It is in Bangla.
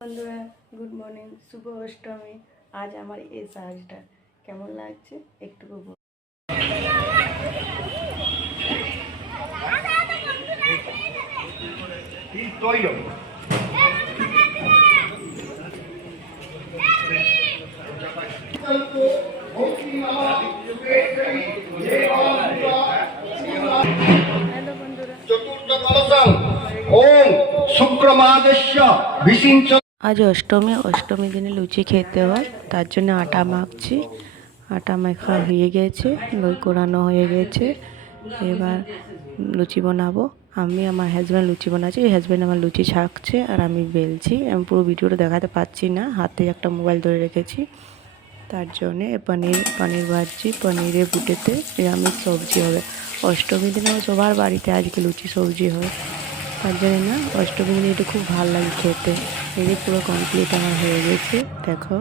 বন্ধুরা গুড মর্নিং, শুভ অষ্টমী। আজ আমার এই সাজটা কেমন লাগছে একটু হ্যালো বন্ধুরা। আজ অষ্টমী দিনে লুচি খেতে হয়, তার জন্য আটা মাখছি। আটা মাখা হয়ে গেছে, দই কোরানো হয়ে গেছে। এবার লুচি বানাবো। আমি আমার হাজব্যান্ড লুচি বানাচ্ছি, হাজব্যান্ড আমার লুচি ছাকছে আর আমি বেলছি। আমি পুরো ভিডিওটা দেখাতে পারছি না, হাতে একটা মোবাইল ধরে রেখেছি। তার জন্যে পনির ভাজছি। পনিরে বুটেতে নিরামিষ সবজি হবে। অষ্টমীর দিনে সবার বাড়িতে আজকে লুচি সবজি হয়, তার জন্য না অষ্টমী দিনে এটা খুব ভালো লাগে খেতে। এই যে পুরো কমপ্লিট আমার হয়ে গেছে, দেখো।